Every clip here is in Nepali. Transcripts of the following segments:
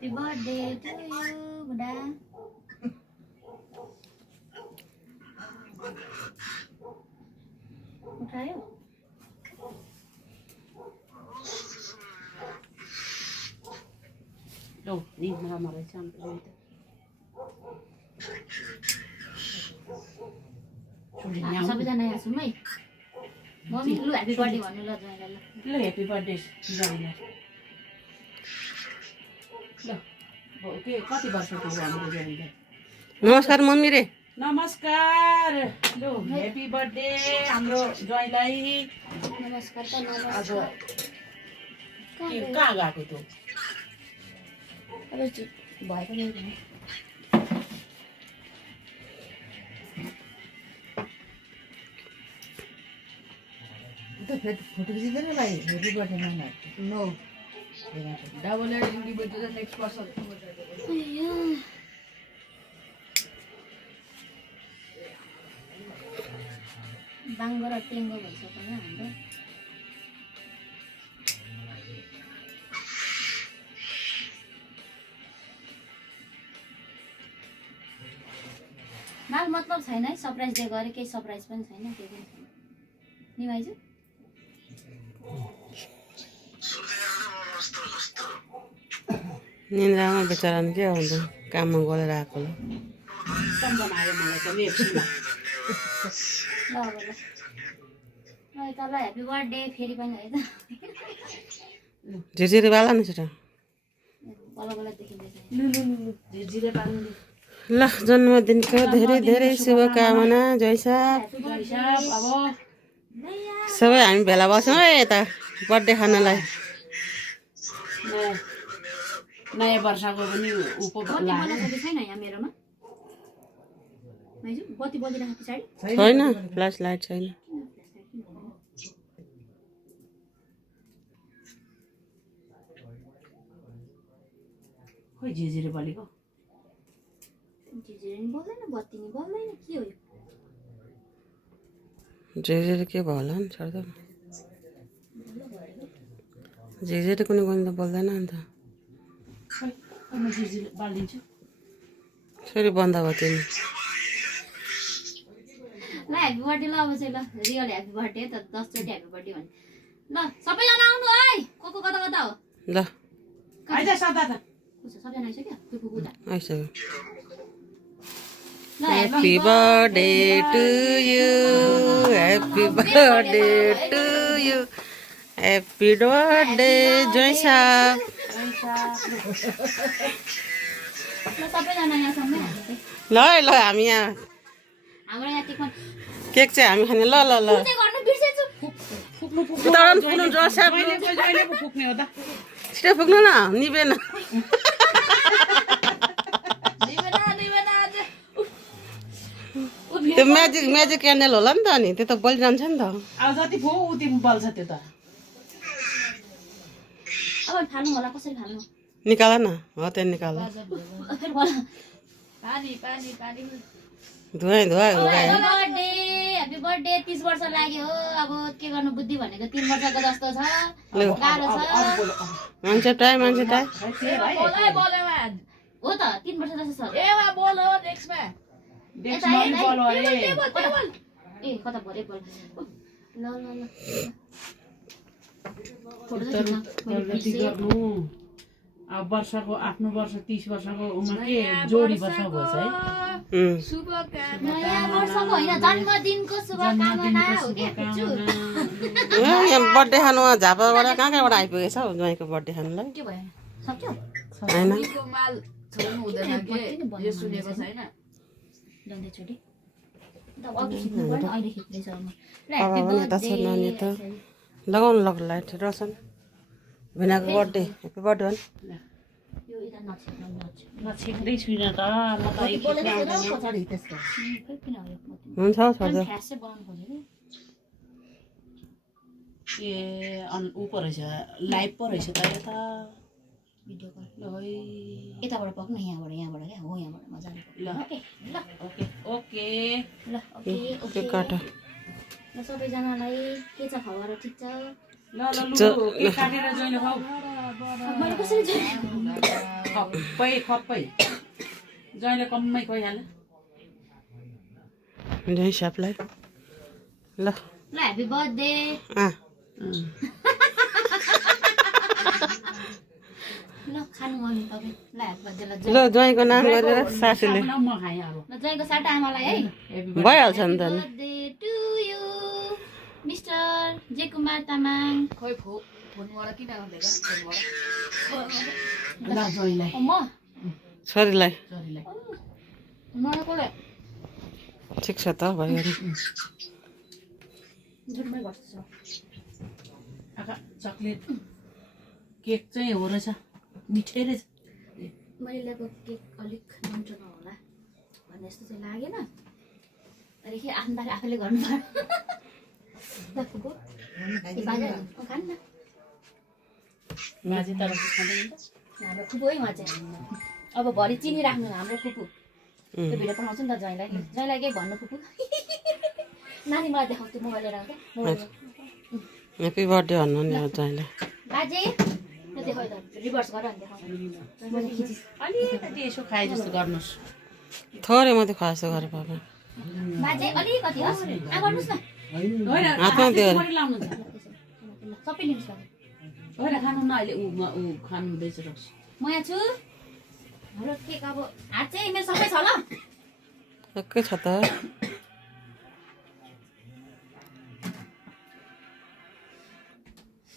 Happy birthday to you, Buddha. उठायो लो नि मलाई चाहिँ सबैजना यहाँ छौँ है मम्मी लु ह्याप्पी बर्थडे भन्नु ल जाँदा ल ह्याप्पी बर्थडे जाँदा ल के कति वर्षको हो हाम्रो जाँदा नमस्कार मम्मी रे नमस्कार लो ह्याप्पी बर्थडे हाम्रो ज्वाइँलाई नमस्कार त अब नमस्कार कहाँ गएको त्यो अब भएको नि तो फोटो खिच्दैन भाइ ह्याप्पी बर्थडे मामा no double editing birthday next person बाङ्गो र टेङ्गो भइसक्यो हाम्रो माल मतलब छैन है सरप्राइज डे गरे केही सरप्राइज पनि छैन केही पनि छैन नि भाइजू निन्द्रामा बेचारा के हुन्छ काममा गएर आएको बनायो मलाई चाहिँ नेप्सीमा ल अब ल तँलाई ह्याप्पी बर्थडे फेरि पनि है त झिरझिरे बाला न छिटो बल्ल बल्ल देखिँदैछ झिरझिरे पाल्नु ल जन्मदिनको धेरै धेरै शुभकामना जयसाप अब सबै हामी भेला बस्छौँ है यता बर्थडे खानलाई नयाँ वर्षको पनि उप बत्ती बल्लाको छैन यहाँ मेरोमा भाइजू बत्ती बलिरहेको पछाडि छैन फ्ल्यास लाइट छैन खोइ झिरझिरे बलेको झिझिरे नि बोल्दैन बत्ती नि बोल्दैन के हो यो झिरझिरे के भयो होला नि छोड्दा झिरझिरे कुनै कुनै त बोल्दैन अन्त म झिरझिरे बालिदिन्छु फेरि बन्द भयो त्यो ल ह्याप्पी बर्थडे ल अब चाहिँ ल रियल ह्याप्पी बर्थडे त 10 चोटि ह्याप्पी बर्थडे भन्ने ल सबैजना आउनु है को कता कता हो ल आइज सदा त सबैजना आइसक्यो कुकु त आइसक्यो ल Happy birthday to you. Happy birthday to you. Happy birthday, Joysa. ल सबैजना यहाँ सँगै ल ल हामी यहाँ हाम्रो यहाँ टेकमा केक चाहिँ हामी खाने ल ल ल के गर्नु बिर्सेछु उताबाट पुग्नु जोसा जहिले पो पुग्ने हो त छिटो पुग्नु न निभेन त्यो म्याजिक क्यान्डल होला नि त अनि त्यो त बलिरहन्छ नि त अब जति फो उति बल्छ त्यो त अब फाल्नु होला कसरी फाल्नु निकाल न हो त्यहाँ निकाल फेरि बोल पानी पानी पानी धुवाई धुवाई ह्याप्पी बर्थडे 30 वर्ष लाग्यो हो अब के गर्नु बुद्धि भनेको 3 वर्षको जस्तो छ गाह्रो छ मान्छे टाइ हो त 3 वर्ष जस्तो छ ए कता भरे बोल ल ल ल फोटो गर्नु अब वर्षको आफ्नो वर्ष 30 वर्षको उमेर के जोडी वर्ष भएछ है नयाँ वर्षको होइन जन्मदिनको शुभकामना हो के फिचु यहाँ बर्थडे खानु झापाबाट कहाँबाट आइपुगेछ हौ ज्वाइँको बर्थडे खानुलाई के भयो सक्यो होइन माल छोड्नु हुँदैन के यो सुनेको छैन डन्डे छोडी त अघि खिच्नु पर्यो अहिले खिच्दैछ म ल अब ह्याप्पी भने यता छ नानी त लगाउनु लग लाइट रोशन भिनाको बर्थडे ह्याप्पी बर्थडे भन् यो इता नछिक्नु नछिक्दै छुइनँ त म त पछाडि त्यसको खै किन हो यो हुन्छ छोड्दै फ्यास चाहिँ बनाउनु पर्यो ए ऊ पो रहेछ लाइभ पो रहेछ त यता भिडियो कल ल है यताबाट पक्नु यहाँबाट क्या हो यहाँबाट मजाले ल ओके ल ओके ओके ल ओके ओके केक काट ल सबैजनालाई के छ खबर ठिक छ ल ल लु केक काटेर जोइन खाऊ मैले कसरी जोडेँ? खप्पै जहिले कम्मै गइहाल्यो हिसाबलाई ल ल ह्यापी बर्थडे ल खानु मम्मी तपाईँ ल ह्यापी बर्थडे ल ल ज्वाइँको नाम गरेर सासूले म खाएँ अब ल जयको साटा आमालाई है भइहाल्छ नि त नि birthday to you mister J Kumar Tamang खोइ फोनबाट किन गर्दैका फोनबाट ल जोइलाई म छोरीलाई छोरीलाई मलाई कसलाई ठिक छ त भयो नि झुटमै गर्छु आका चक्लेट केक चाहिँ हो रहेछ मिठै रहेछ मैले ल्याएको केक अलिक नमिठो नहोला भन्ने जस्तो चाहिँ लागेन अरे के आफ्नो बारे आफैले गर्नु पर्यो फुपू ए बाजे खानु न बाजे तर खाँदैन त हाम्रो फुपू है उहाँ चाहिँ अब भरि चिनी राख्नु हाम्रो फुपू त्यो भिडियो पठाउँछु नि त जयलाई के भन्नु फुपू नानी मलाई देखाउँछु मोबाइल लिएर आउँछ मोबाइल ह्याप्पी बर्थडे भन्नु नि ज्वाइँलाई बाजे त्यो देखाउ त रिभर्स गर अनि देखाउ अलिकति यसो खाए जस्तो गर्नुहोस् थोरै मात्रै खुवाजस्तो गरेर पापा बाजे अलिकति होस् आ गर्नुहोस् न होइन हातमा दियो अरे। थोरै लाउनु छ सबै लिनुहोस् बाजे होइन खानु न अहिले ऊ खानु हुँदैछ रक्स म यहाँ छु हाम्रो केक अब हात चाहिँ मेरो सबै छ ल एकै छ त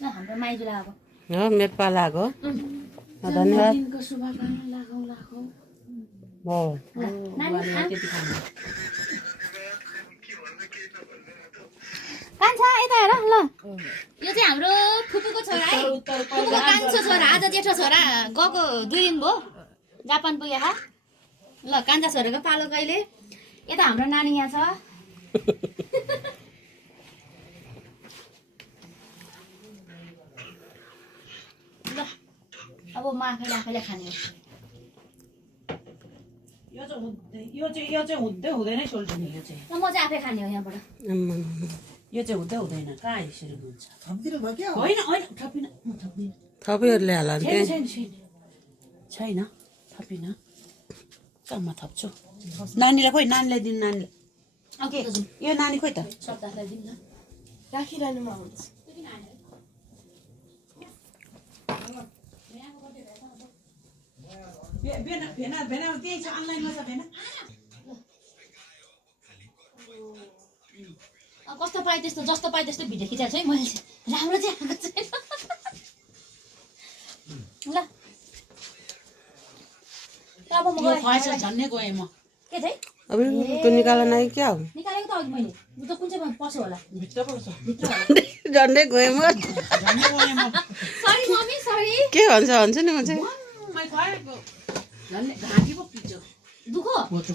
ल हाम्रो माइजूलाई अब हो मेरो पाला आएको धन्यवाद दिनको शुभकामना लगाऊ लगाऊ भयो त्यति खानु कान्छा यता हेर ल यो चाहिँ हाम्रो फुपूको छोरा है फुपूको कान्छो छोरा आज जेठो छोरा गएको 2 दिन भयो जापान पुगेका ल कान्छा छोराको पालो कहिले यता हाम्रो नानी यहाँ छ ल अब म आफैले खाने हो यो चाहिँ हुँदै हुँदैन सोल्टिने यो चाहिँ ल म चाहिँ आफै खाने हो यहाँबाट यो चाहिँ हुँदै हुँदैन कहाँ यसरी हुन्छ थप्दिनु भयो क्या होइन होइन थपिन म थप्दिनँ तपाईँहरूले हाल छैन छैन छैन छैन थपिन कहाँ म थप्छु नानीलाई खोइ नानीलाई दिनु नानीलाई के यो नानी खोइ त सप्ताहलाई दिनु न राखिरहनुमा हुन्छ भेना त्यही छ अनलाइनमा छ भेना कस्तो पाएँ त्यस्तो जस्तो पाएँ त्यस्तो भिडियो खिचाएको छु है मैले चाहिँ राम्रो चाहिँ आएको छैन ल अब म यो गएँ खुवाएछ झन्नै गएँ म के चाहिँ अब त्यो निकाल्न नआयो क्या हो निकालेको त अघि मैले उ त कुन चाहिँ पर्छ होला भित्र पर्छ भित्र होला झन्डै गएँ म झन्नै गएँ म सरी मम्मी सरी के भन्छ भन्छु नि म चाहिँ मै खुवाएको झन्नै घाँटी पो पिच्यो दुःख भोटो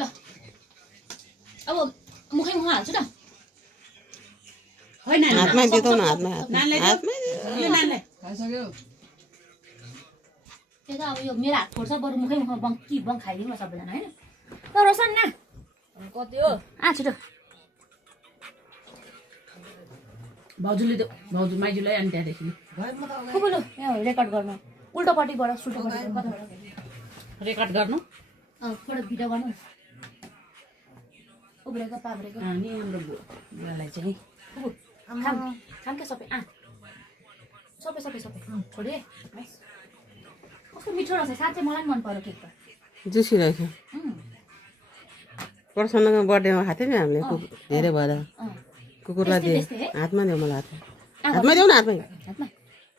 ल अब मुखै मुख हाल्छु न होइन हातमै दिँदौ न हातमै नानीलाई हातमै यो नानीलाई खाइसक्यो त्यो त अब यो मेरो हात फोड्छ बरु मुखै मुखमा बङ खाइदिउँ न सबैजना होइन ल रोशन न कति हो छिटो भाउजूले त भाउजू माइजूलाई अनि त्यहाँदेखि घरमा त खुब लु यहाँ रेकर्ड गर्नु उल्टोपट्टिबाट सुल्टोपट्टि कताबाट रेकर्ड गर्नु थोडा भिडियो गर्नु उब्रेको पाब्रेको अनि हाम्रो बुवालाई चाहिँ खाम क्या सबै सबै सबै सबै छोडे कस्तो मिठो रहेछ साँच्चै मलाई पनि मन पर्यो केक त जुसी रहेछ प्रसन्नको बर्थडेमा खाएको थियो नि हामीले धेरै भएर कुकुरलाई दिएँ हातमा दियो मलाई हातमा देऊ न हातमै हातमा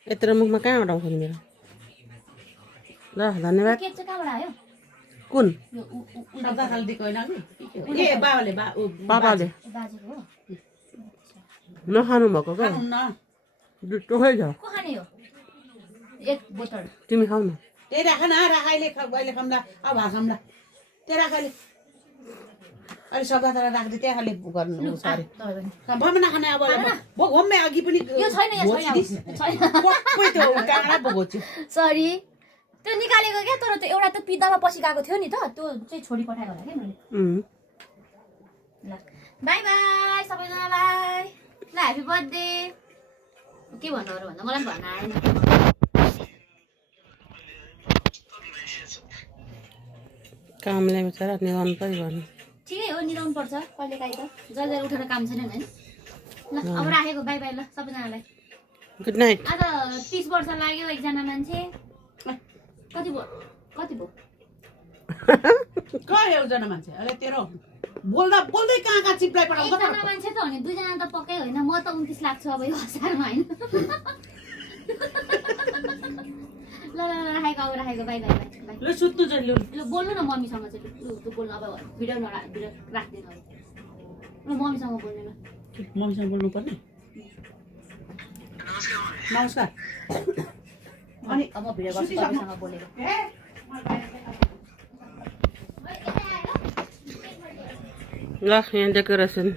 यत्रो मुखमा कहाँबाट आउँछ नि मेरो ल धन्यवाद केक चाहिँ कहाँबाट आयो कुन यो शब्द खालिदिएको होइन कि ए बाबाले पापाले बाजेको हो नखानु भएको क्या खानु न टोकै छ को खाने हो एक बोतल तिमी खाऊ न त्यही राख न राखाइले अहिले खाउँला अब भात खाउँला त्यही राखाइले अहिले सब्दा तर राख्दै त्यहाँ खाले गर्नु सरी भन्न नखाने अब भोगोम्मे अघि पनि यो छैन यहाँ छैन पक्कै त्यो टाढा भोग्छु सरी त्यो निकालेको क्या तर त्यो एउटा त पिदामा पछि गएको थियो नि त त्यो चाहिँ छोडी पठाएको होला क्या मैले ल बाई बाई सबैजनालाई ल ह्यापी बर्थडे के भन्नु अरू भन्दा मलाई पनि भन्न आएन कामले बिचरा निभाउनु पर्यो भन्नु ठिकै हो निदाउनु पर्छ कहिलेकाहीँ त जहिले उठेर काम छैन नि ल अब राखेको बाई बाई ल सबैजनालाई गुड नाइट आज 30 वर्ष लाग्यो एकजना मान्छे कति भयो कहाँ एकजना मान्छे अरे तेरो बोल्दा बोल्दै कहाँ कहाँ चिप्लाई पठाउँछ एकजना मान्छे त हो नि दुईजना त पक्कै होइन म त 29 लाग्छु अब यो हसारमा होइन ल ल राखेको अब राखेको बाई बाई बाई ल सुत्नु चाहिँ लु ल बोल्नु न मम्मीसँग चाहिँ लु तँ बोल्नु अब भिडियो भिडियो राख्दिनँ अब ल मम्मीसँग बोल्नु ल मम्मीसँग बोल्नु पर्ने नमस्कार अनि अब म भिडियो गर्छु मम्मीसँग बोलेर ल यहाँ डेकोरेसन